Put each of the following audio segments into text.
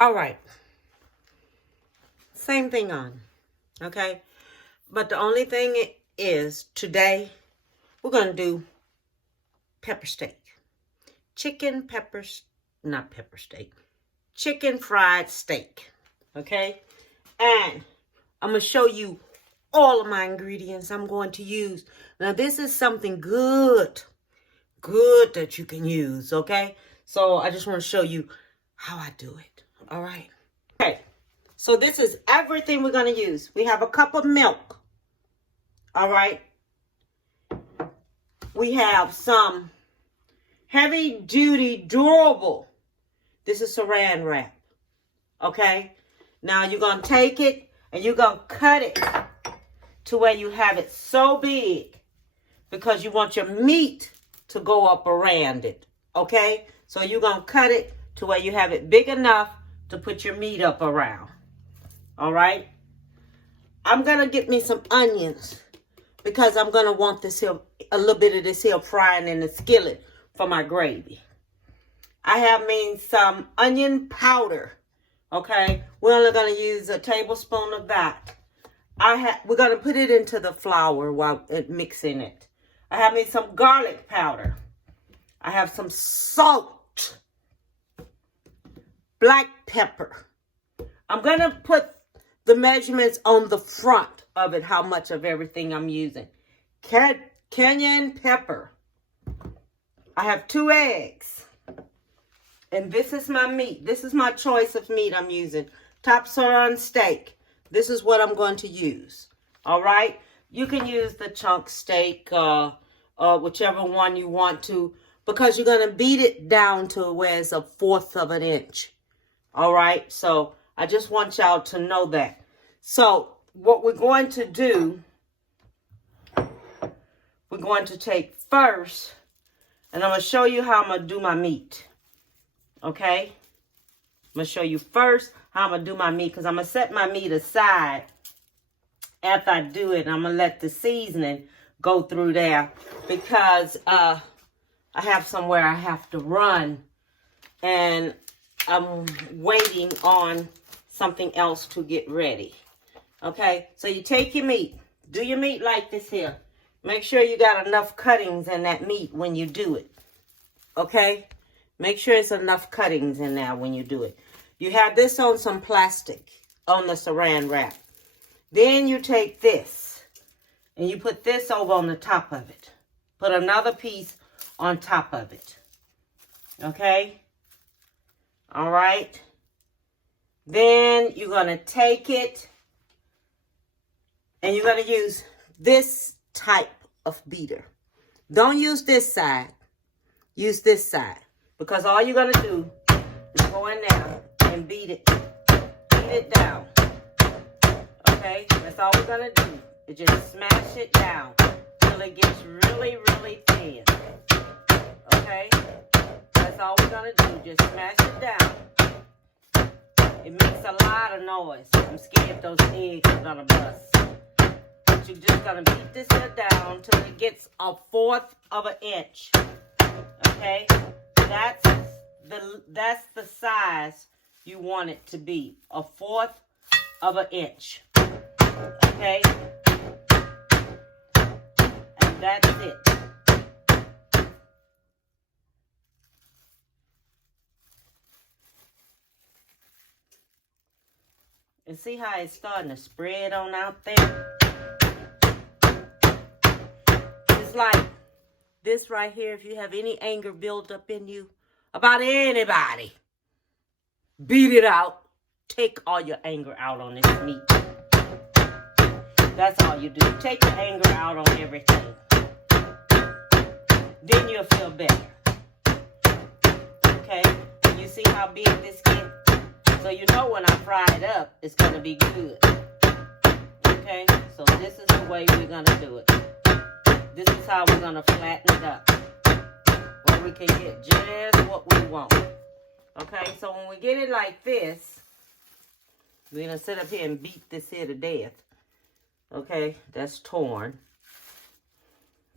All right. Same thing on. Okay. But the only thing is today we're going to do pepper steak. Chicken peppers, not pepper steak. Chicken fried steak. Okay. And I'm going to show you all of my ingredients I'm going to use. Now this is something good that you can use. Okay. So I just want to show you how I do it. All right. Okay. So this is everything we're going to use. We have a cup of milk. All right. We have some heavy duty durable. This is saran wrap. Okay. Now you're going to take it and you're going to cut it to where you have it so big because you want your meat to go up around it. Okay. So you're going to cut it to where you have it big enough to put your meat up around. All right. I'm going to get me some onions because I'm going to want this here, a little bit of this here frying in the skillet for my gravy. I have me some onion powder. Okay. We're only going to use a tablespoon of that. We're going to put it into the flour while mixing it. I have me some garlic powder. I have some salt. Black pepper. I'm going to put the measurements on the front of it, how much of everything I'm using. Cayenne pepper. I have 2 eggs. And this is my meat. This is my choice of meat I'm using. Top sirloin steak. This is what I'm going to use. All right? You can use the chunk steak, whichever one you want to, because you're going to beat it down to where it's 1/4 of an inch. All right? So I just want y'all to know that. So what we're going to do, we're going to take first, and I'm going to show you how I'm going to do my meat. Okay? I'm going to show you first how I'm going to do my meat, because I'm going to set my meat aside after I do it. I'm going to let the seasoning go through there, because I have somewhere I have to run, and I'm waiting on something else to get ready. Okay, so you take your meat. Do your meat like this here. Make sure you got enough cuttings in that meat when you do it. Okay, make sure it's enough cuttings in there when you do it. You have this on some plastic, on the saran wrap. Then you take this and you put this over on the top of it. Put another piece on top of it. Okay, all right. Then you're going to take it and you're going to use this type of beater. Don't use this side. Use this side. Because all you're going to do is go in there and beat it. Beat it down. Okay? That's all we're going to do. Is just smash it down till it gets really, really thin. Okay? That's all we're going to do. Just smash it down. It makes a lot of noise. I'm scared those eggs are going to bust. But you're just going to beat this here down till it gets 1/4 of an inch. Okay? That's the size you want it to be. 1/4 of an inch. Okay? And that's it. And see how it's starting to spread on out there? It's like this right here. If you have any anger built up in you about anybody, beat it out. Take all your anger out on this meat. That's all you do. Take your anger out on everything. Then you'll feel better. Okay? You see how big this gets? So you know when I fry it up, it's going to be good. Okay? So this is the way we're going to do it. This is how we're going to flatten it up. Where we can get just what we want. Okay? So when we get it like this, we're going to sit up here and beat this here to death. Okay? That's torn.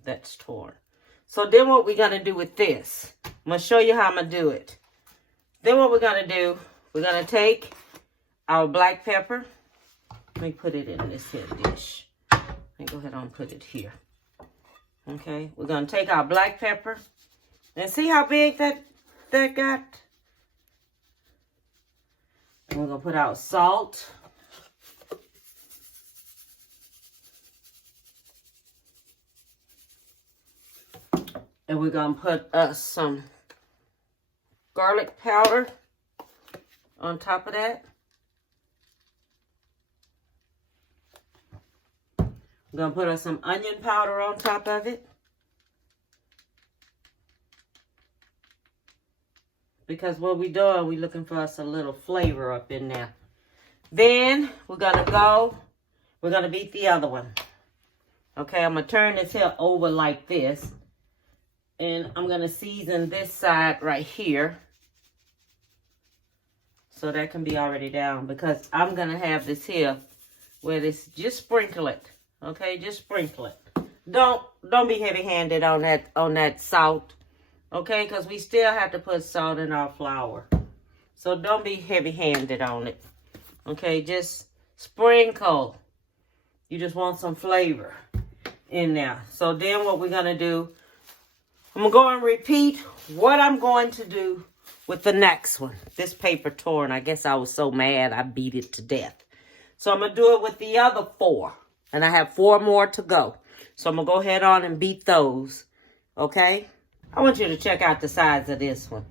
That's torn. So then what we're going to do with this, I'm going to show you how I'm going to do it. Then what we're going to do, We're going to take our black pepper. Let me put it in this here dish. Let me go ahead and put it here. Okay, we're going to take our black pepper. And see how big that got? And we're going to put our salt. And we're going to put some garlic powder on top of that. We're going to put some onion powder on top of it. Because what we're doing, we're looking for us a little flavor up in there. Then we're going to beat the other one. Okay, I'm going to turn this here over like this. And I'm going to season this side right here. So that can be already down. Because I'm going to have this here where this, just sprinkle it. Okay, just sprinkle it. Don't be heavy-handed on that salt. Okay, because we still have to put salt in our flour. So don't be heavy-handed on it. Okay, just sprinkle. You just want some flavor in there. So then what we're going to do, I'm going to go and repeat what I'm going to do with the next one. This paper torn. I guess I was so mad I beat it to death. So I'm going to do it with the other 4. And I have 4 more to go. So I'm going to go ahead on and beat those. Okay? I want you to check out the size of this one.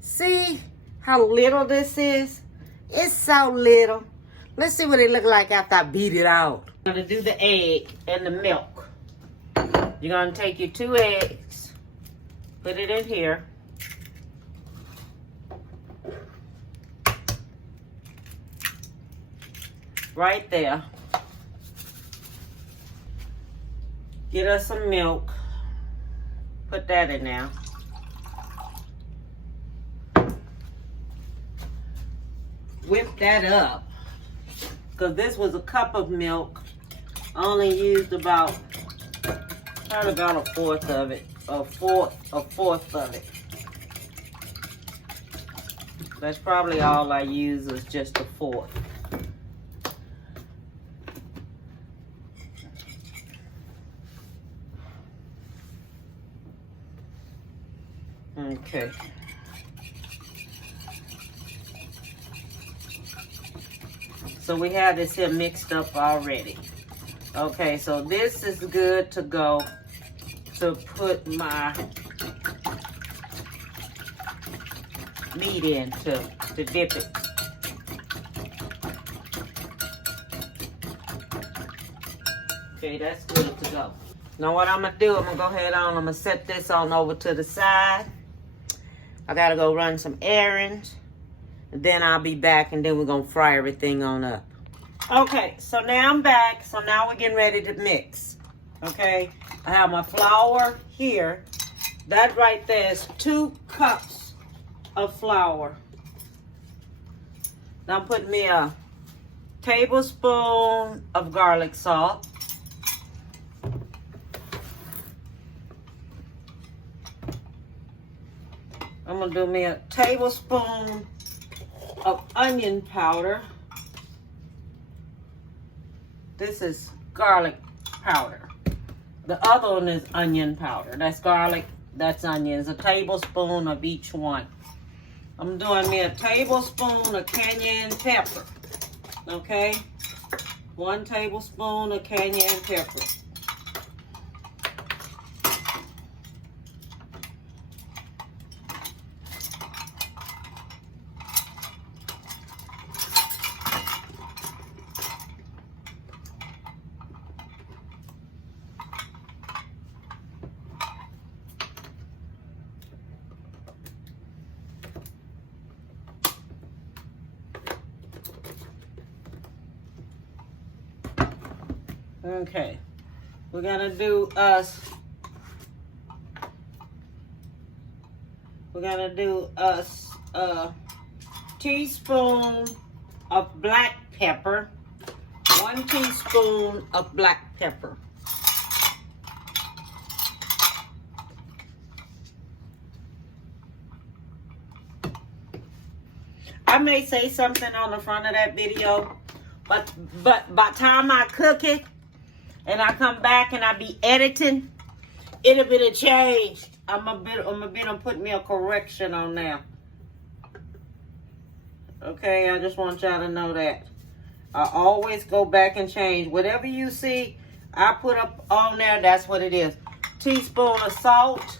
See how little this is? It's so little. Let's see what it look like after I beat it out. I'm going to do the egg and the milk. You're going to take your 2 eggs. Put it in here. Right there. Get us some milk. Put that in there. Whip that up. Because this was a cup of milk. I only used about a fourth of it. A fourth of it. That's probably all I use is just a fourth. Okay. So we have this here mixed up already. Okay, so this is good to go to put my meat in to dip it. Okay, that's good to go. Now what I'm going to do, I'm going to go ahead on, I'm going to set this on over to the side. I got to go run some errands. And then I'll be back and then we're going to fry everything on up. Okay, so now I'm back. So now we're getting ready to mix. Okay, I have my flour here. That right there is 2 cups of flour. Now I'm putting me a tablespoon of garlic salt. I'm going to do me a tablespoon of onion powder. This is garlic powder. The other one is onion powder. That's garlic, that's onions. A tablespoon of each one. I'm doing me a tablespoon of cayenne pepper. Okay? 1 tablespoon of cayenne pepper. Okay, we're gonna do a teaspoon of black pepper, 1 teaspoon of black pepper. I may say something on the front of that video, but by the time I cook it and I come back and I be editing, it'll be a change. I'm gonna put me a correction on there. Okay, I just want y'all to know that. I always go back and change. Whatever you see I put up on there, that's what it is. Teaspoon of salt.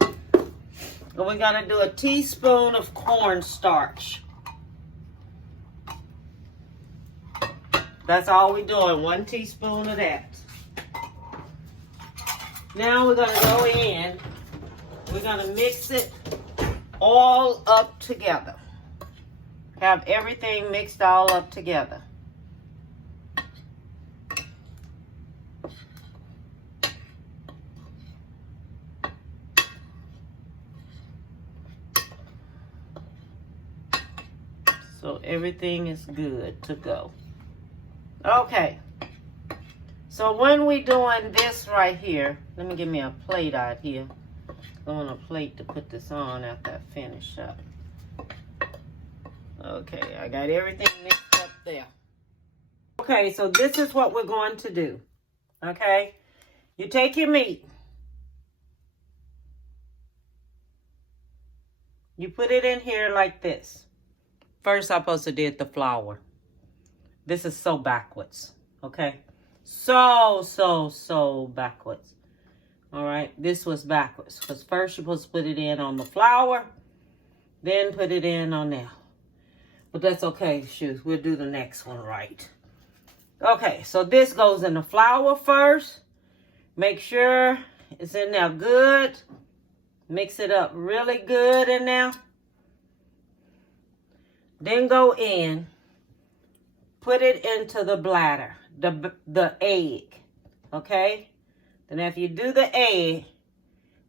And we're gonna do a teaspoon of cornstarch. That's all we're doing, 1 teaspoon of that. Now we're gonna go in, we're gonna mix it all up together. Have everything mixed all up together. So everything is good to go. Okay. So when we doing this right here, let me get me a plate out here. I want a plate to put this on after I finish up. Okay, I got everything mixed up there. Okay, so this is what we're going to do. Okay, you take your meat. You put it in here like this. First, I'm supposed to did the flour. This is so backwards. Okay, so backwards. All right, this was backwards. Because first you're supposed to put it in on the flour, then put it in on there. But that's okay, shoot. We'll do the next one right. Okay, so this goes in the flour first. Make sure it's in there good. Mix it up really good in there. Then go in. Put it into the bladder, the egg. Okay? Then after you do the egg,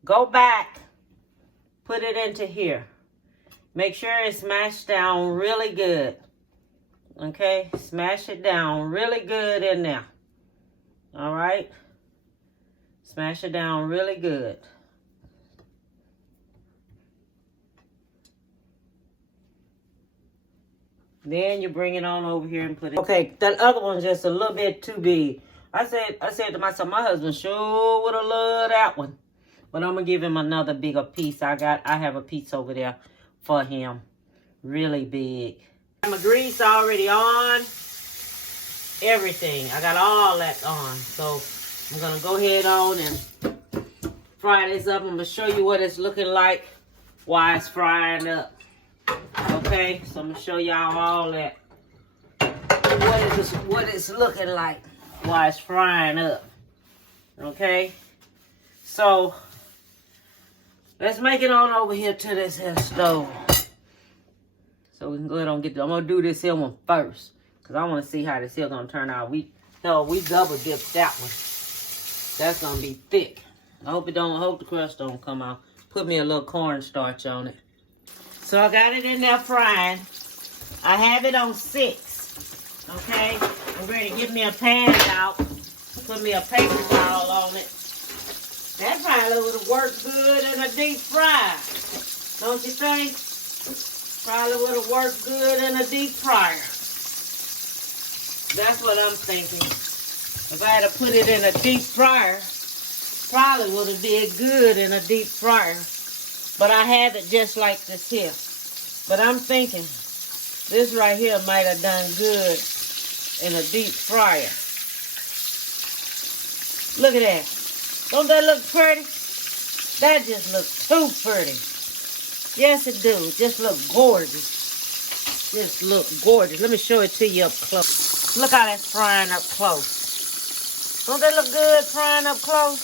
go back. Put it into here. Make sure it's mashed down really good. Okay? Smash it down really good in there. All right? Smash it down really good. Then you bring it on over here and put it. Okay, that other one's just a little bit too big. I said to myself, my husband sure would have loved that one. But I'm gonna give him another bigger piece. I have a piece over there for him. Really big. My grease already on. Everything. I got all that on. So I'm gonna go ahead on and fry this up. I'm gonna show you what it's looking like while it's frying up. Okay, so I'm gonna show y'all all that. What it's looking like while it's frying up. Okay, so let's make it on over here to this here stove. So we can go ahead and get. I'm gonna do this here one first because I want to see how this here gonna turn out. We double dipped that one. That's gonna be thick. I hope the crust don't come out. Put me a little cornstarch on it. So I got it in there frying. I have it on 6. Okay? I'm ready to get me a pan out. Put me a paper towel on it. That probably would have worked good in a deep fryer. Don't you think? Probably would have worked good in a deep fryer. That's what I'm thinking. If I had to put it in a deep fryer, probably would have did good in a deep fryer. But I have it just like this here. But I'm thinking this right here might have done good in a deep fryer. Look at that. Don't that look pretty? That just looks too pretty. Yes, it do. Just look gorgeous. Just look gorgeous. Let me show it to you up close. Look how that's frying up close. Don't that look good frying up close?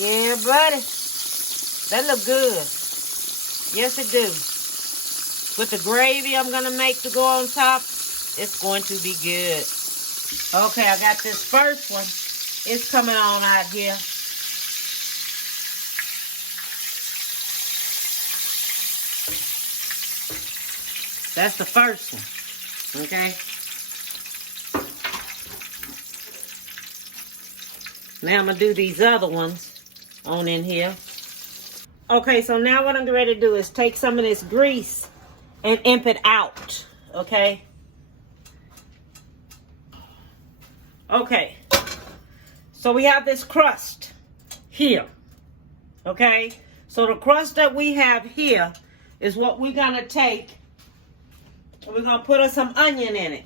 Yeah, buddy. That look good. Yes, it do. With the gravy I'm going to make to go on top, it's going to be good. Okay, I got this first one. It's coming on out here. That's the first one. Okay. Now I'm going to do these other ones on in here. Okay, so now what I'm ready to do is take some of this grease and imp it out, okay? Okay, so we have this crust here, okay? So the crust that we have here is what we're gonna take, and we're gonna put some onion in it.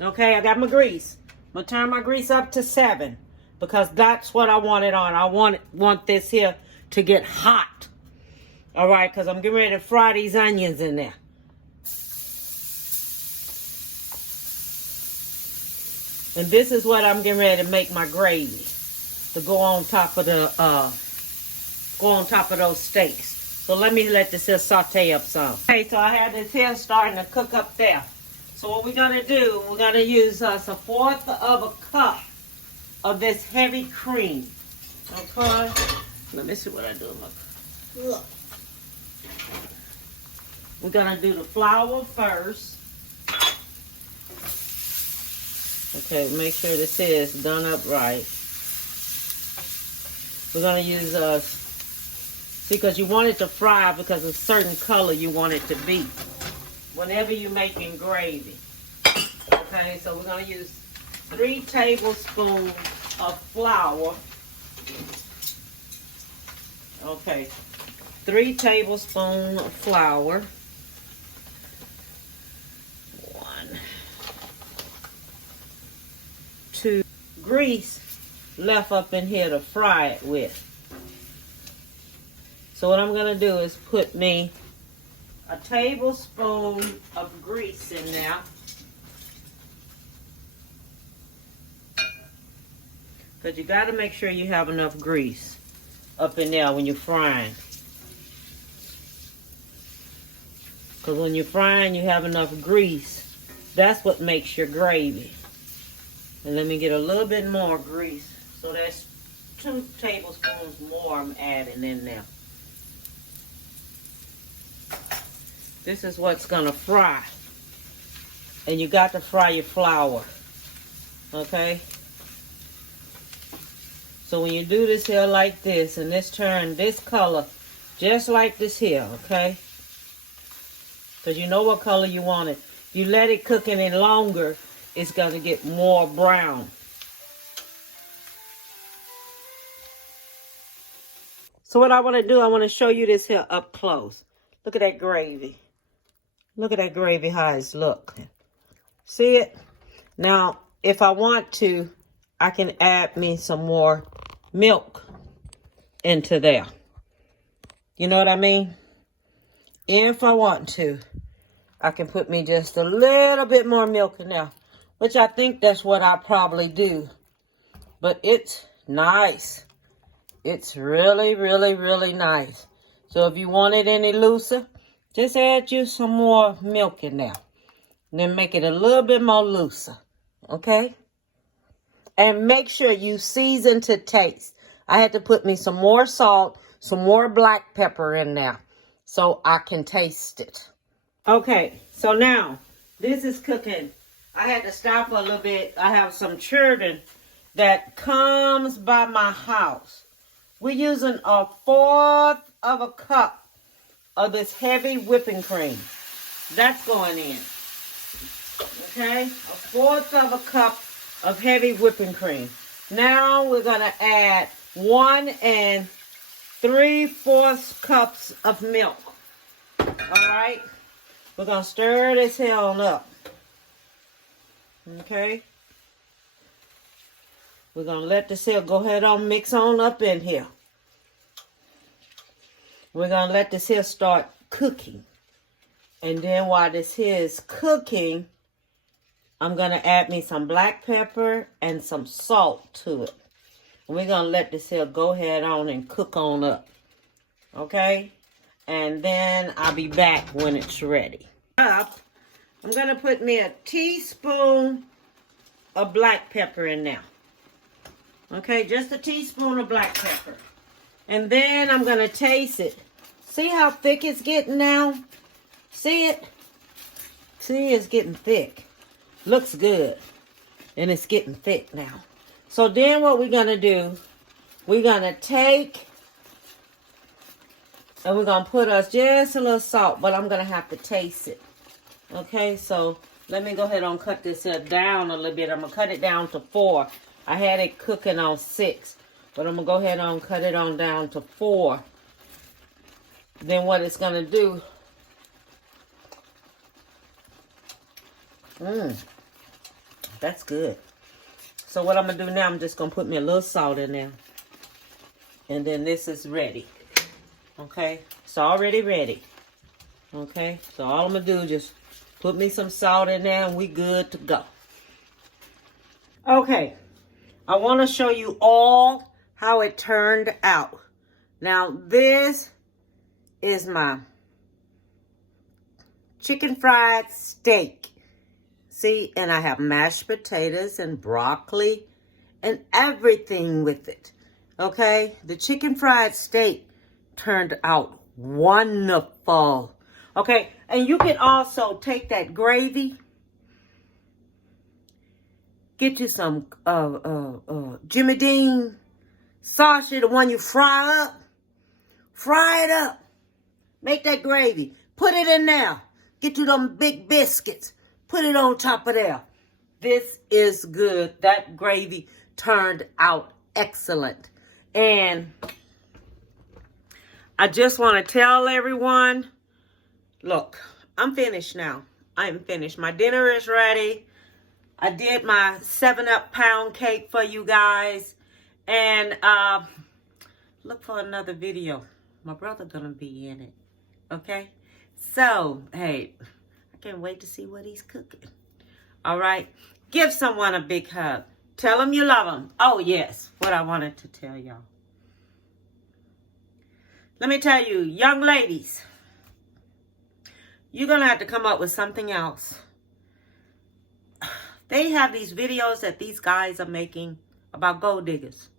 Okay, I got my grease. I'm gonna turn my grease up to 7 because that's what I want it on. I want this here to get hot. All right, because I'm getting ready to fry these onions in there. And this is what I'm getting ready to make my gravy to go on top of the those steaks. So let me let this here saute up some. Okay, so I had this here starting to cook up there. So what we're gonna do, we're gonna use us 1/4 of a cup of this heavy cream. Okay. Let me see what I do. Look. We're gonna do the flour first. Okay, make sure this is done up right. We're gonna use see, because you want it to fry because of a certain color you want it to be whenever you're making gravy. Okay, so we're gonna use 3 tablespoons of flour. Okay, 3 tablespoons of flour. 1, 2, grease left up in here to fry it with. So what I'm gonna do is put me a tablespoon of grease in there. Because you got to make sure you have enough grease up in there when you're frying. Because when you're frying, you have enough grease. That's what makes your gravy. And let me get a little bit more grease. So that's 2 tablespoons more I'm adding in there. This is what's gonna fry. And you got to fry your flour. Okay? So when you do this here like this, and this turn this color, just like this here, okay? Because you know what color you want it. You let it cook in it longer, it's gonna get more brown. So what I wanna do, I wanna show you this here up close. Look at that gravy. Look at that gravy, how it's look. See it? Now, if I want to, I can add me some more milk into there. You know what I mean? If I want to, I can put me just a little bit more milk in there, which I think that's what I probably do. But it's nice. It's really, really, really nice. So if you want it any looser, just add you some more milk in there. And then make it a little bit more looser. Okay? And make sure you season to taste. I had to put me some more salt, some more black pepper in there so I can taste it. Okay, so now this is cooking. I had to stop a little bit. I have some children that comes by my house. We're using 1/4 of a cup of this heavy whipping cream. That's going in. Okay, 1/4 of a cup of heavy whipping cream. Now we're gonna add 1 3/4 cups of milk. All right, we're gonna stir this here on up. Okay, we're gonna let this here go ahead on mix on up in here. We're gonna let this here start cooking, and then while this here is cooking, I'm going to add me some black pepper and some salt to it. And we're going to let this here go ahead on and cook on up. Okay? And then I'll be back when it's ready. I'm going to put me a teaspoon of black pepper in there. Okay? Just a teaspoon of black pepper. And then I'm going to taste it. See how thick it's getting now? See it? See, it's getting thick. Looks good. And it's getting thick now. So then what we're going to do, we're going to take And we're going to put us just a little salt, but I'm going to have to taste it. Okay, so let me go ahead and cut this down a little bit. I'm going to cut it down to 4. I had it cooking on 6, but I'm going to go ahead and cut it on down to 4. Then what it's going to do, that's good. So what I'm going to do now, I'm just going to put me a little salt in there. And then this is ready. Okay, it's already ready. Okay, so all I'm going to do is just put me some salt in there and we good to go. Okay, I want to show you all how it turned out. Now this is my chicken fried steak. See, and I have mashed potatoes and broccoli and everything with it. Okay, the chicken fried steak turned out wonderful. Okay, and you can also take that gravy, get you some Jimmy Dean sausage, the one you fry it up, make that gravy, put it in there, get you them big biscuits, put it on top of there. This is good. That gravy turned out excellent. And I just want to tell everyone, look, I'm finished now. I'm finished. My dinner is ready. I did my 7-Up pound cake for you guys. And look for another video. My brother gonna be in it. Okay? So, hey, I can't wait to see what he's cooking. All right? Give someone a big hug. Tell them you love them. Oh, yes. What I wanted to tell y'all. Let me tell you, young ladies, you're going to have to come up with something else. They have these videos that these guys are making about gold diggers.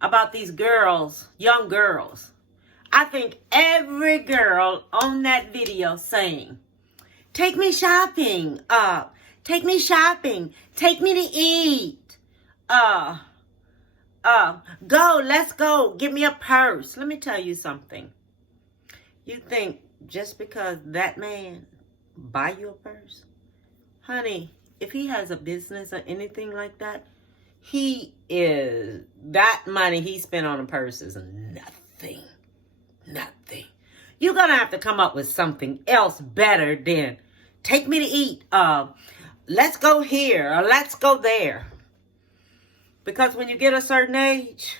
About these girls, young girls. I think every girl on that video saying, take me shopping, take me shopping, take me to eat, go, let's go, give me a purse. Let me tell you something. You think just because that man buy you a purse? Honey, if he has a business or anything like that, that money he spent on a purse is nothing. Nothing. You're going to have to come up with something else better than take me to eat. Let's go here or let's go there. Because when you get a certain age,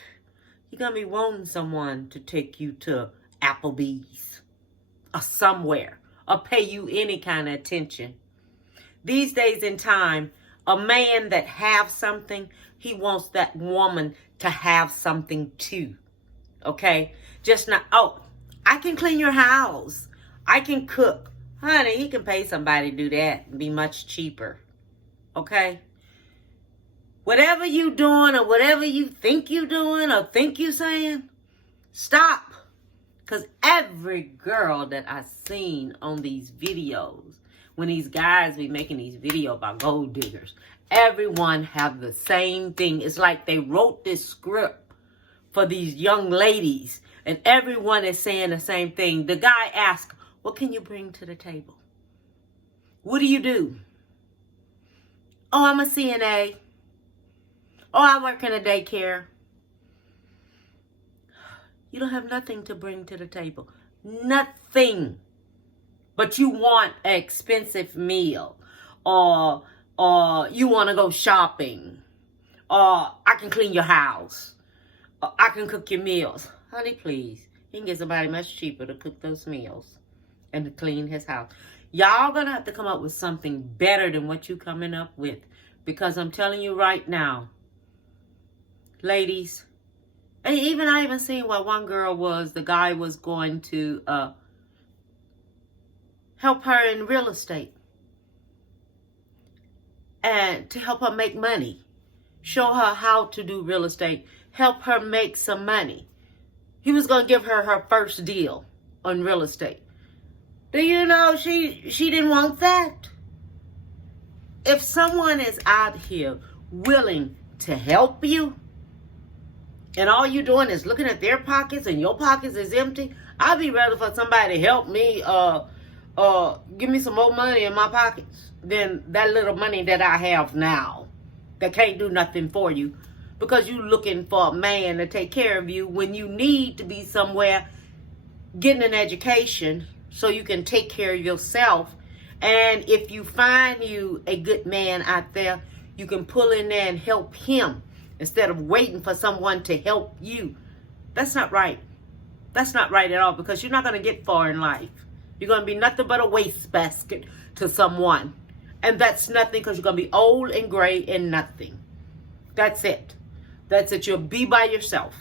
you're going to be wanting someone to take you to Applebee's or somewhere or pay you any kind of attention. These days in time, a man that have something, he wants that woman to have something too. Okay? Just not, oh, I can clean your house. I can cook. Honey, he can pay somebody to do that and be much cheaper. Okay? Whatever you doing or whatever you think you doing or think you saying, stop. Because every girl that I seen on these videos, when these guys be making these videos about gold diggers, everyone have the same thing. It's like they wrote this script for these young ladies and everyone is saying the same thing. The guy asks, what can you bring to the table? What do you do? Oh, I'm a CNA. Oh, I work in a daycare. You don't have nothing to bring to the table. Nothing. But you want an expensive meal. Or you want to go shopping. Or I can clean your house. Or I can cook your meals. Honey, please. You can get somebody much cheaper to cook those meals. And to clean his house. Y'all gonna have to come up with something better than what you coming up with. Because I'm telling you right now. Ladies. And I even seen what one girl was. The guy was going to help her in real estate. And to help her make money. Show her how to do real estate. Help her make some money. He was going to give her her first deal on real estate. Do you know she didn't want that? If someone is out here willing to help you and all you doing is looking at their pockets and your pockets is empty, I'd be rather for somebody to help me give me some more money in my pockets than that little money that I have now that can't do nothing for you, because you looking for a man to take care of you when you need to be somewhere getting an education so you can take care of yourself. And if you find you a good man out there, you can pull in there and help him instead of waiting for someone to help you. That's not right. That's not right at all, because you're not going to get far in life. You're going to be nothing but a wastebasket to someone. And that's nothing, because you're going to be old and gray and nothing. That's it. That's it. You'll be by yourself.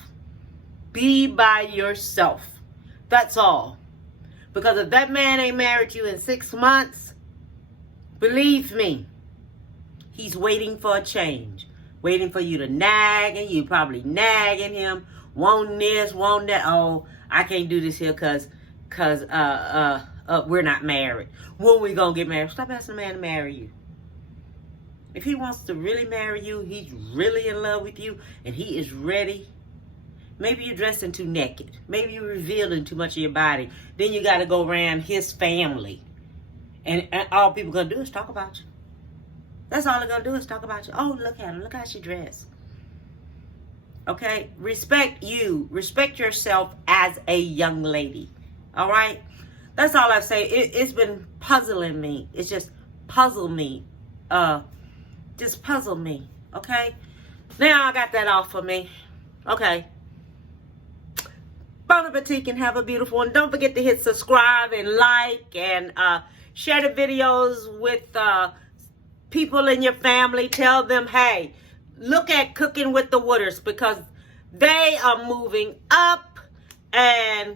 Be by yourself. That's all. Because if that man ain't married you in 6 months, believe me, he's waiting for a change. Waiting for you to nag, and you probably nagging him. Want this, want that. Oh, I can't do this here because we're not married. When we gonna get married? Stop asking a man to marry you. If he wants to really marry you, he's really in love with you, and he is ready. Maybe you're dressing too naked. Maybe you're revealing too much of your body. Then you got to go around his family. And all people going to do is talk about you. That's all they're going to do is talk about you. Oh, look at her. Look how she dressed. Okay? Respect you. Respect yourself as a young lady. All right? That's all I say. It's been puzzling me. It's just puzzled me. Just puzzled me. Okay? Now I got that off of me. Okay. Bon appetit and have a beautiful one. Don't forget to hit subscribe and like and share the videos with people in your family. Tell them, hey, look at Cooking with the Wooders, because they are moving up and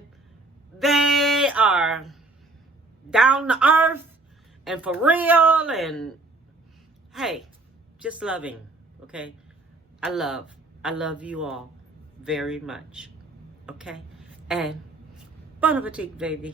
they are down to earth and for real, and hey, just loving. Okay, I love you all very much. Okay. And bon appetit, baby.